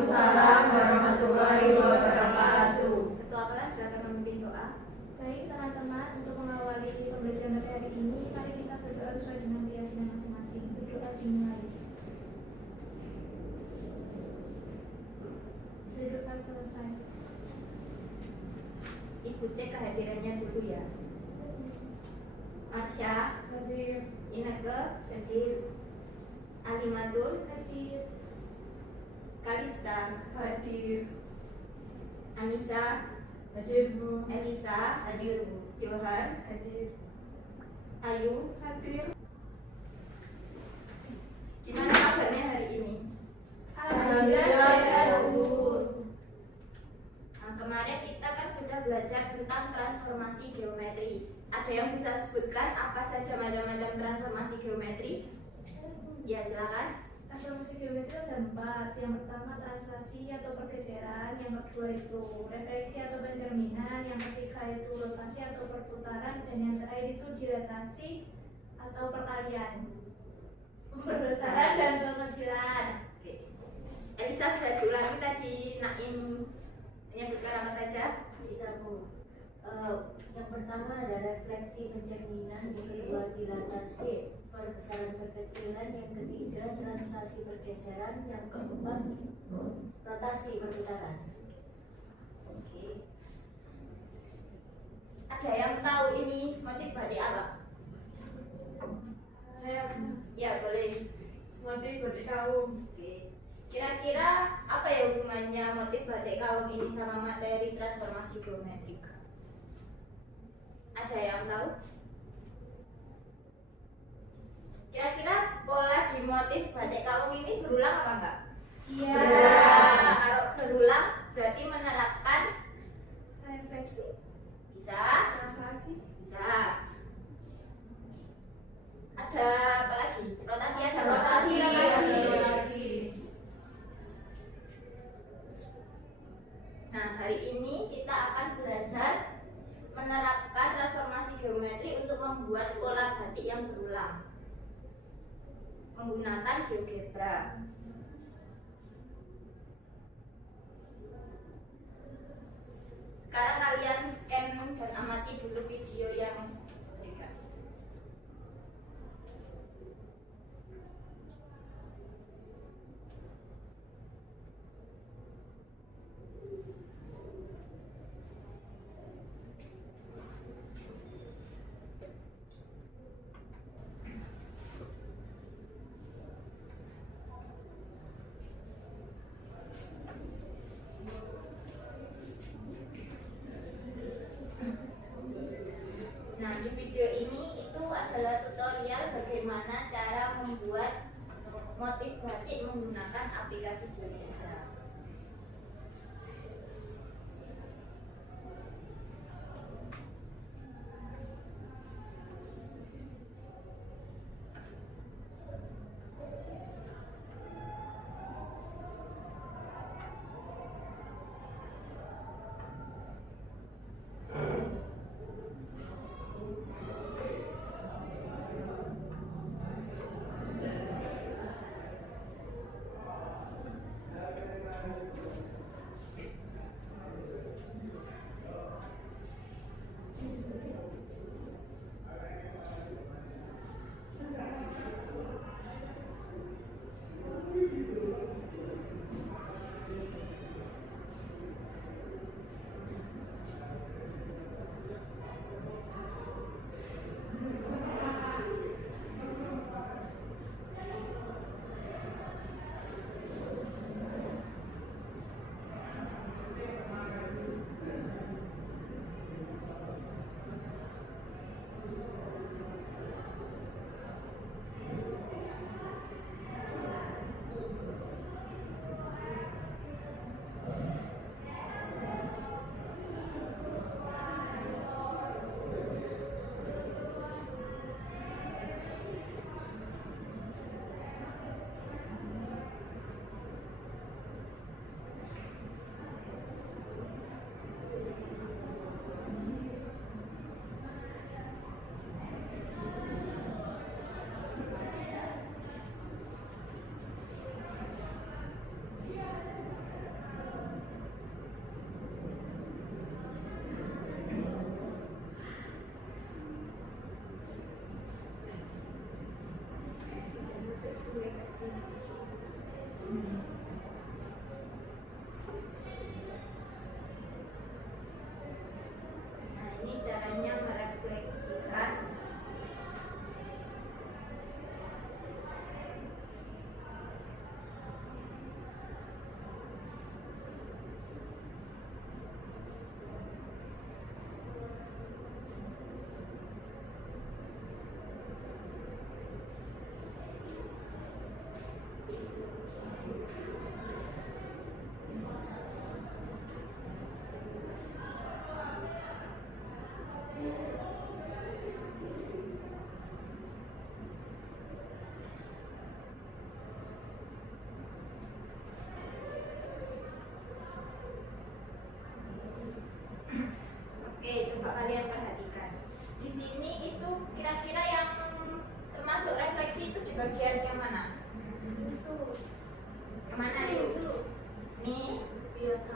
Waalaikumsalam warahmatullahi wabarakatuh. Ketua kelas silakan memimpin doa. Baik teman-teman, untuk mengawali pembelajaran pada hari ini, mari kita berdoa sesuai dengan keyakinan masing-masing. Berdoa dimulai. Berdoa selesai. Ibu cek kehadirannya dulu ya. Arsya Hadir. Ineke hadir. Alimatul Hadir. Kalista Hadir. Anissa Hadir Bu. Elisa Hadir Bu. Johan Hadir. Ayu. Hadir. Gimana kabarnya hari ini? Alhamdulillah sehat Bu. Nah, kemarin kita kan sudah belajar tentang transformasi geometri. Ada yang bisa sebutkan apa saja macam-macam transformasi geometri? Ya, silakan. Transformasi geometri ada 4. Yang pertama translasi atau pergeseran, yang kedua itu refleksi atau pencerminan, yang ketiga itu rotasi atau perputaran, dan yang terakhir itu dilatasi atau perkalian, pembesaran dan pengecilan. Oke. Elisa bisa diulangi tadi Naim menyebutkan apa saja? Bisa Bu. Yang pertama ada refleksi pencerminan, yang kedua dilatasi perbesaran perkecilan, yang ketiga translasi pergeseran, yang keempat rotasi perputaran. Oke. Ada yang tahu ini motif balik apa? Saya Ya, boleh. motif batik kaum. Oke. Kira-kira apa ya hubungannya motif batik kaum ini sama materi transformasi geometrik? Ada yang tahu? Kira-kira pola di motif batik kaum ini berulang apa enggak? Iya. Nah, kalau berulang berarti menerapkan Refleksi. bisa, Translasi. bisa. Ada apa lagi? Rotasi ada apa? Rotasi. Nah, hari ini kita akan belajar menerapkan transformasi geometri untuk membuat pola batik yang berulang menggunakan GeoGebra. Sekarang kalian scan dan amati dulu video yang berikan. Nah, di video ini itu adalah tutorial bagaimana cara membuat motif batik menggunakan aplikasi GeoGebra.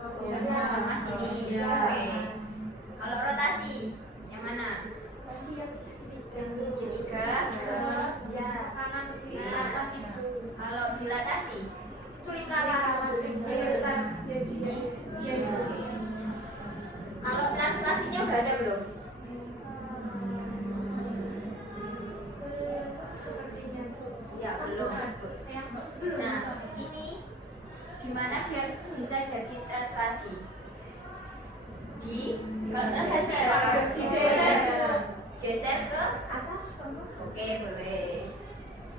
Sama sini. Oke. Kalau rotasi yang mana? Segitiga. Ya, kanan ke kiri ke atas itu. Kalau dilatasi Itu lingkaran. Jadi ya itu. kalau translasinya udah ada belum? Sepertinya tuh. Ya belum. Betul. Yang belum. Nah, ini gimana biar bisa jadi translasi? Kalau translasi apa? Geser ke Atas bawah. Oke, boleh.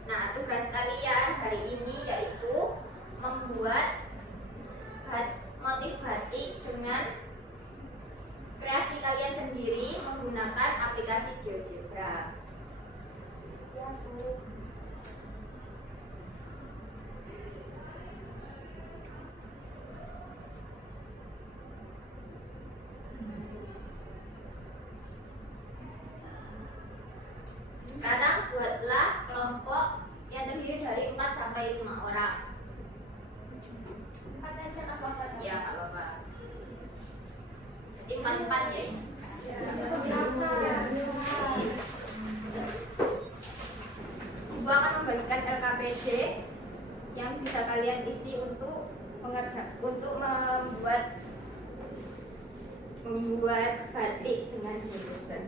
Nah, tugas kalian hari ini yaitu membuat motif batik dengan kreasi kalian sendiri menggunakan aplikasi GeoGebra. Ya, Bu. Sekarang buatlah kelompok yang terdiri dari 4 sampai 5 orang. 4 aja nggak apa-apa. Ya, nggak apa-apa. Jadi 4-4 ya ini. Ibu akan membagikan LKPD yang bisa kalian isi untuk membuat batik dengan GeoGebra.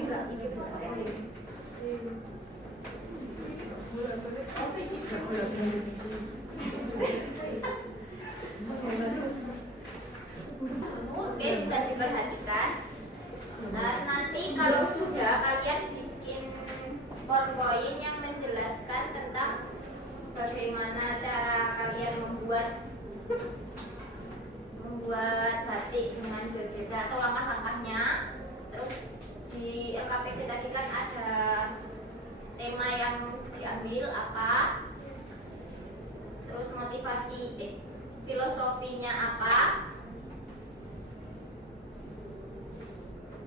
Enggak, ini Oke, bisa diperhatikan. Nah, nanti kalau sudah kalian bikin PowerPoint yang menjelaskan tentang bagaimana cara kalian membuat batik dengan GeoGebra atau langkah-langkahnya. Terus di LKPD tadi kan ada tema yang diambil apa, terus filosofinya apa,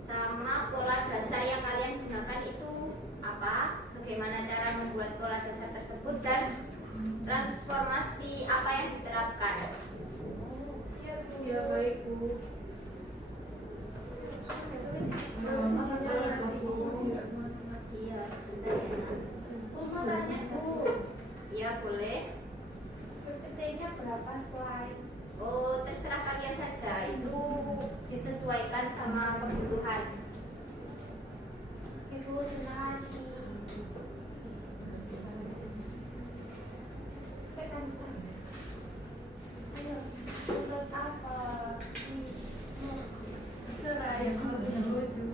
sama pola dasar yang kalian gunakan itu apa, bagaimana cara membuat pola dasar tersebut, dan transformasi apa yang diterapkan. Ya baik Bu. Iya. Mau tanya, Bu. Iya boleh. PPT-nya berapa slide? Oh, terserah kalian saja. Itu disesuaikan sama kebutuhan. Ibu tenang. Ayo, untuk apa? Serah yang harus lucu.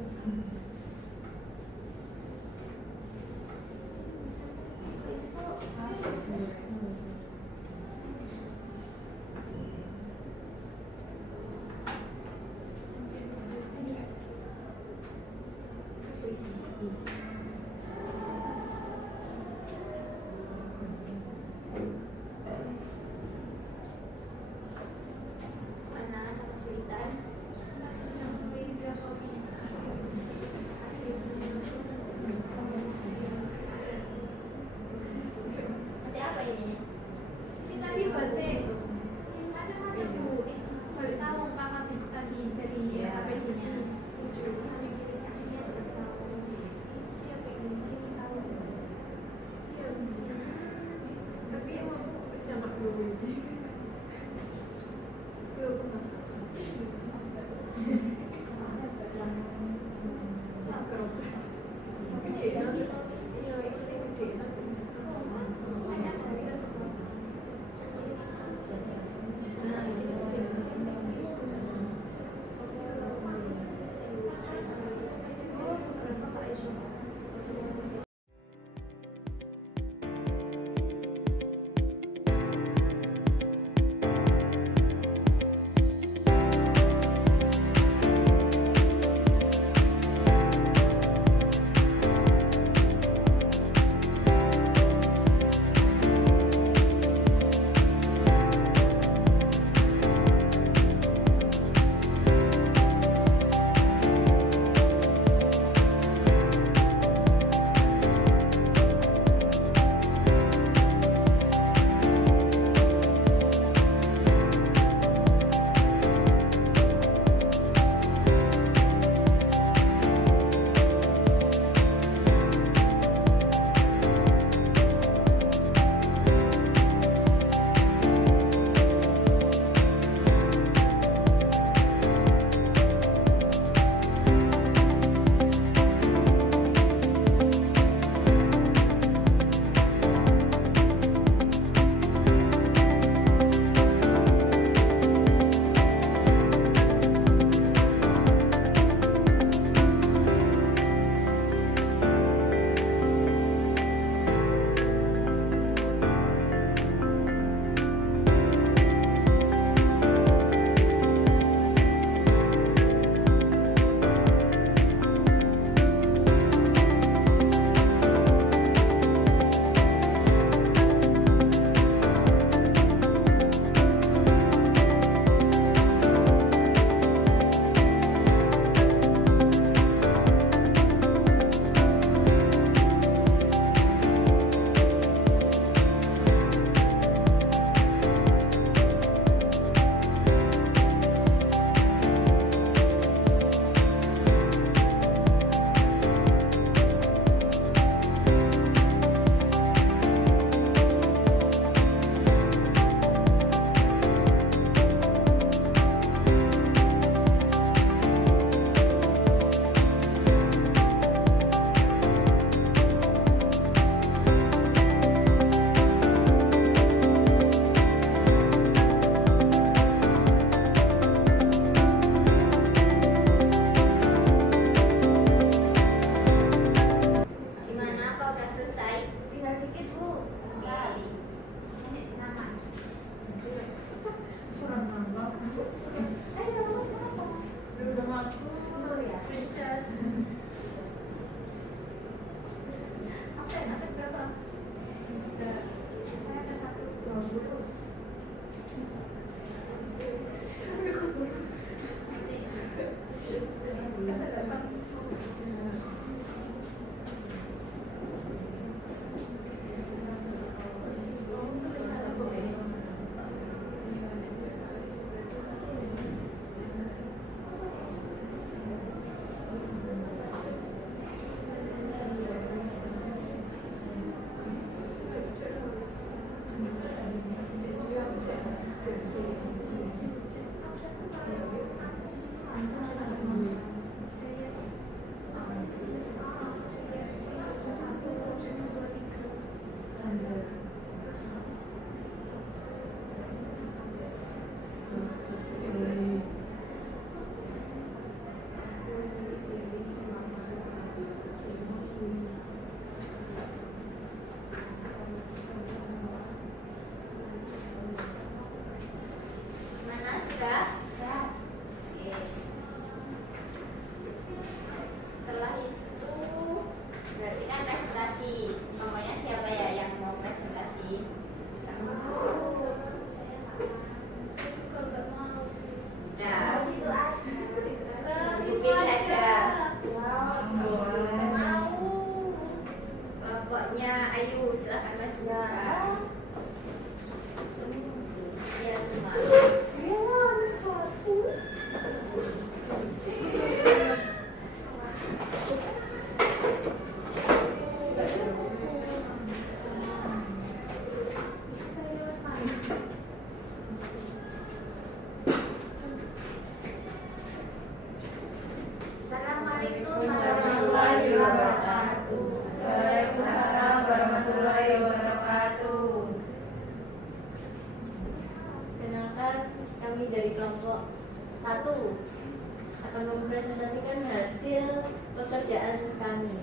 akan mempresentasikan hasil pekerjaan kami.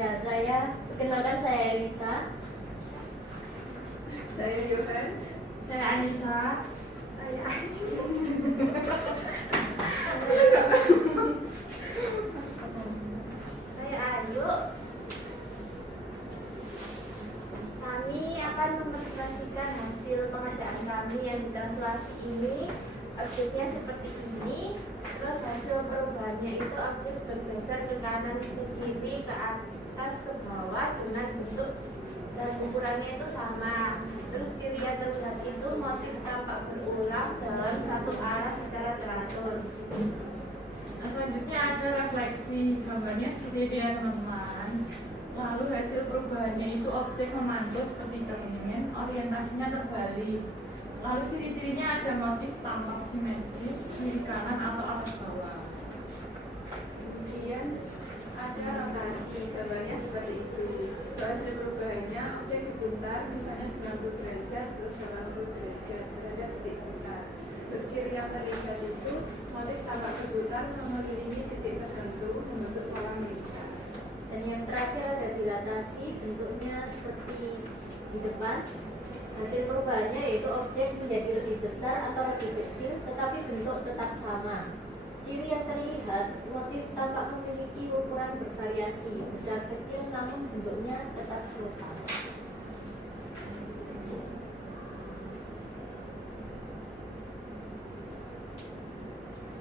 Ya, perkenalkan saya Elisa. Saya Yohan. Saya Anissa. Saya Saya Ayu. Kami akan mempresentasikan hasil pengerjaan kami yang ditranslasi ini. Objeknya seperti ini. Terus hasil perubahannya itu objek bergeser ke kanan, ke kiri, ke atas, ke bawah dengan bentuk dan ukurannya itu sama. Terus ciri yang terlihat itu motif tampak berulang dalam satu arah secara teratur. Nah, selanjutnya ada refleksi. Gambarnya seperti ini ya teman-teman. Lalu hasil perubahannya itu objek memantul seperti cermin, orientasinya terbalik. Lalu ciri-cirinya ada motif tampak simetris, kiri kanan atau atas bawah. Kemudian ada rotasi, gambarnya seperti itu. Untuk hasil perubahannya, objek diputar misalnya 90 derajat ke 80 derajat terhadap titik pusat. Untuk ciri yang terlihat itu, motif tampak berputar mengelilingi titik tertentu membentuk pola melingkar. Dan yang terakhir ada dilatasi, bentuknya seperti di depan. Hasil perubahannya yaitu objek menjadi lebih besar atau lebih kecil, tetapi bentuk tetap sama. Ciri yang terlihat, motif tampak memiliki ukuran bervariasi, besar kecil namun bentuknya tetap serupa.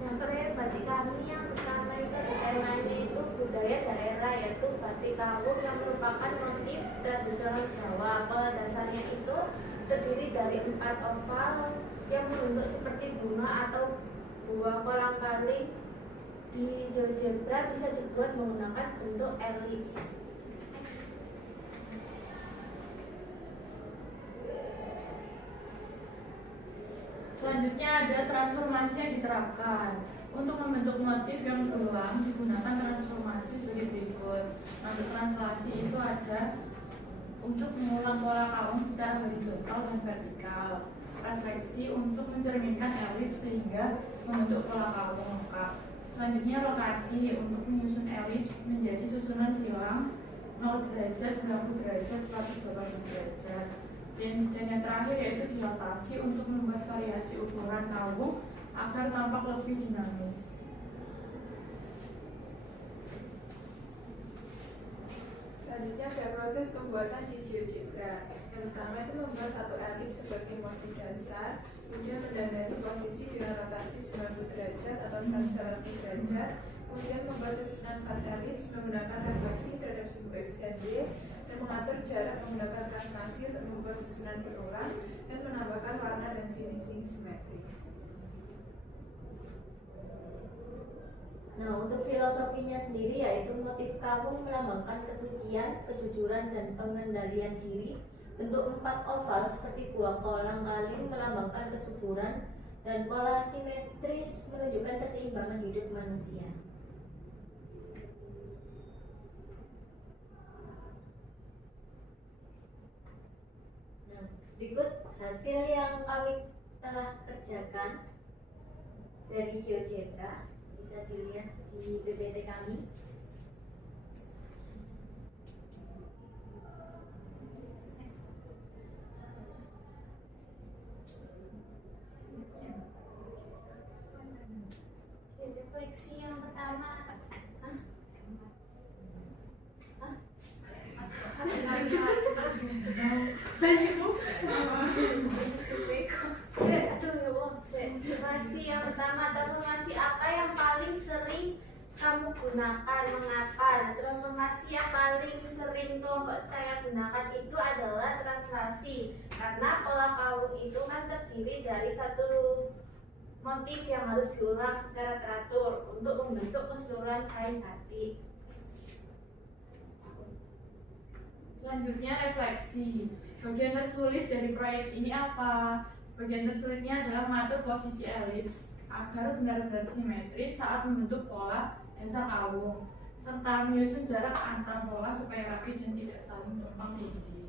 Yang terakhir batik kami yang pertama itu temanya itu budaya daerah, yaitu batik kawung yang merupakan motif tradisional Jawa. Pola dasarnya itu terdiri dari 4 oval yang membentuk seperti bunga atau buah kolang-kaling. Di GeoGebra bisa dibuat menggunakan bentuk elips. Selanjutnya ada transformasi yang diterapkan. Untuk membentuk motif yang berulang digunakan transformasi sebagai berikut. Nah, untuk translasi itu ada untuk mengulang pola kaum secara horizontal dan vertikal. Refleksi untuk mencerminkan elips sehingga membentuk pola kaum lengkap. Selanjutnya rotasi untuk menyusun elips menjadi susunan silang 0 derajat, 90 derajat, 180 derajat. Dan yang terakhir yaitu dilatasi untuk membuat variasi ukuran kaum agar tampak lebih dinamis. Selanjutnya ada proses pembuatan di GeoGebra. Yang pertama itu membuat satu elips sebagai motif dasar, kemudian mendandani posisi dengan rotasi 90 derajat atau 180 derajat, kemudian membuat susunan 4 elips menggunakan refleksi terhadap suku X dan Y, dan mengatur jarak menggunakan transformasi untuk membuat susunan berulang dan menambahkan warna dan finishing simetris. Nah, untuk filosofinya sendiri yaitu motif kawung melambangkan kesucian, kejujuran, dan pengendalian diri. Bentuk 4 oval seperti buah kolang-kaling melambangkan kesuburan, dan pola simetris menunjukkan keseimbangan hidup manusia. Nah, berikut hasil yang kami telah kerjakan dari GeoGebra. Bisa dilihat di PPT kami. Refleksi yang pertama. Transformasi yang pertama, transformasi apa yang paling sering kamu gunakan, mengapa? Nah, transformasi yang paling sering kelompok saya gunakan itu adalah translasi, karena pola kaung itu kan terdiri dari satu motif yang harus diulang secara teratur untuk membentuk keseluruhan kain batik. Selanjutnya refleksi. Bagian tersulit dari proyek ini apa? Bagian tersulitnya adalah mengatur posisi elips agar benar-benar simetris saat membentuk pola dasar kaung, serta menyusun jarak antar pola supaya rapi dan tidak saling tumpang tindih.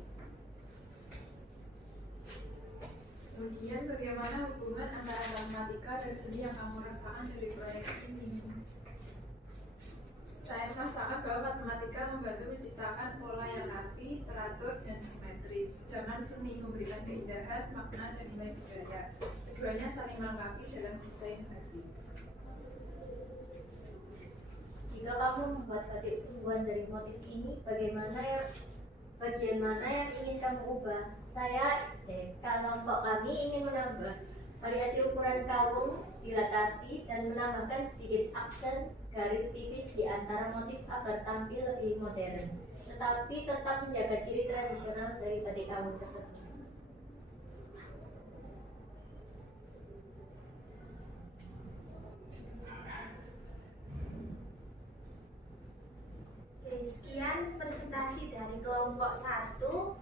Kemudian bagaimana hubungan antara matematika dan seni yang kamu rasakan dari proyek ini? Saya merasakan bahwa matematika membantu menciptakan pola yang rapi, teratur, dan simetris. Sedangkan seni memberikan keindahan, makna, dan nilai budaya. Keduanya saling melengkapi dalam desain batik. Jika kamu membuat batik sungguhan dari motif ini, bagaimana yang ingin kamu ubah? Kelompok kami ingin menambah variasi ukuran kalung, dilatasi, dan menambahkan sedikit aksen garis tipis di antara motif agar tampil lebih modern, tetapi tetap menjaga ciri tradisional dari batik kalung tersebut. Oke, sekian presentasi dari kelompok 1.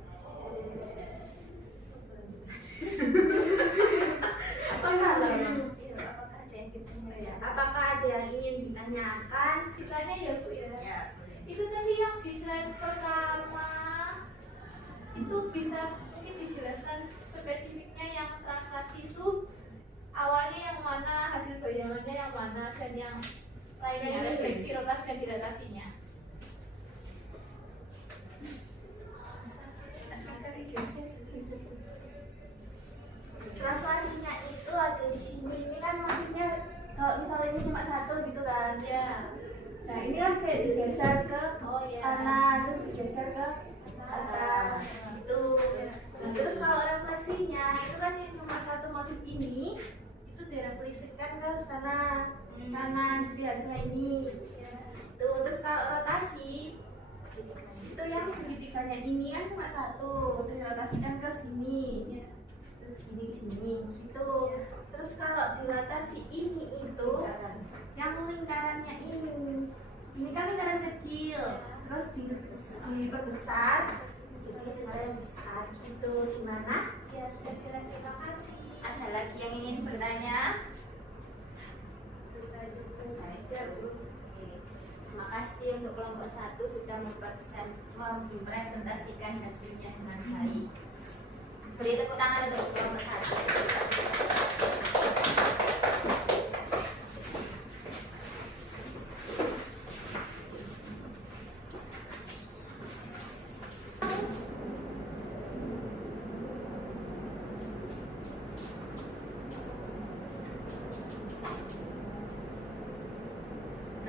Apakah ada yang ingin ditanyakan? Ditanya ya Bu ya. Ya, boleh. Itu tadi yang di slide pertama itu bisa mungkin dijelaskan spesifiknya yang translasi itu awalnya yang mana, hasil bayangannya yang mana, dan yang lainnya refleksi, rotasi, dan dilatasinya. Translasinya itu ada di sini. Ini kan maksudnya kalau misalnya ini cuma satu gitu kan. Ya. Nah ini kan kayak digeser ke Oh ya. kanan, terus digeser ke atas gitu. Nah, terus kalau refleksinya itu kan yang cuma satu motif ini itu direfleksikan ke sana kanan, jadi hasilnya ini. Tuh, terus kalau rotasi itu yang segitiganya ini kan cuma satu, dirotasikan ke sini. Terus sini gitu. Terus kalau dilatasi ini itu yang lingkarannya ini kan lingkaran kecil, terus diperbesar jadi lingkaran besar gitu. Gimana? Ya, sudah jelas, terima kasih. Ada lagi yang ingin bertanya? Ada, Bu. Oke. Terima kasih untuk kelompok 1 sudah mempresentasikan hasilnya dengan baik. Beri tepuk tangan untuk kelompok 1.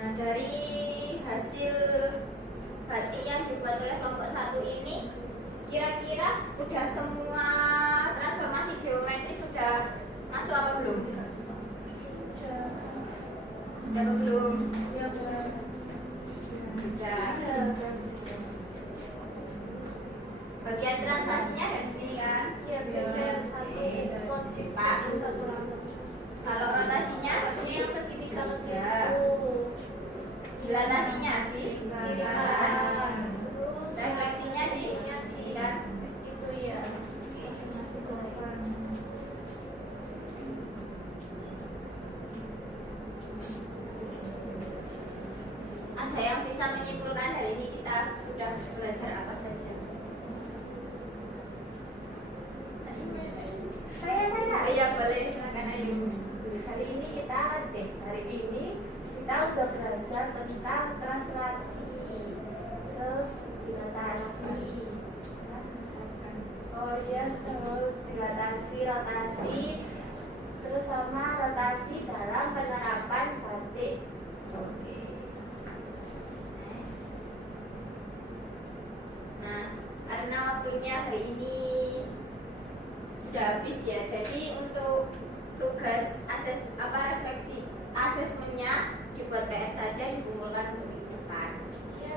Nah, dari hasil batik yang dibuat oleh kelompok 1 ini, kira-kira udah semua transformasi geometri sudah masuk apa belum? Sudah apa belum? Sudah. Bagian transaksinya ada di sini kan? Iya, geser satu Oke, Pak. satu rambut. Kalau rotasinya ini yang segitiga kecil. Dilatasinya di kanan. Terus Refleksinya di sini kan? itu ya. Masih belakang. Ada yang bisa menyimpulkan hari ini kita sudah belajar apa saja? Iya, boleh, silakan ayo. Hari ini kita udah belajar tentang translasi, terus dilatasi. Oh iya, terus dilatasi, rotasi, terus sama rotasi dalam penerapan batik. Oke. Nah, karena waktunya hari ini sudah habis ya, jadi untuk tugas refleksi asesmennya dibuat PR saja, dikumpulkan untuk minggu depan. Ya,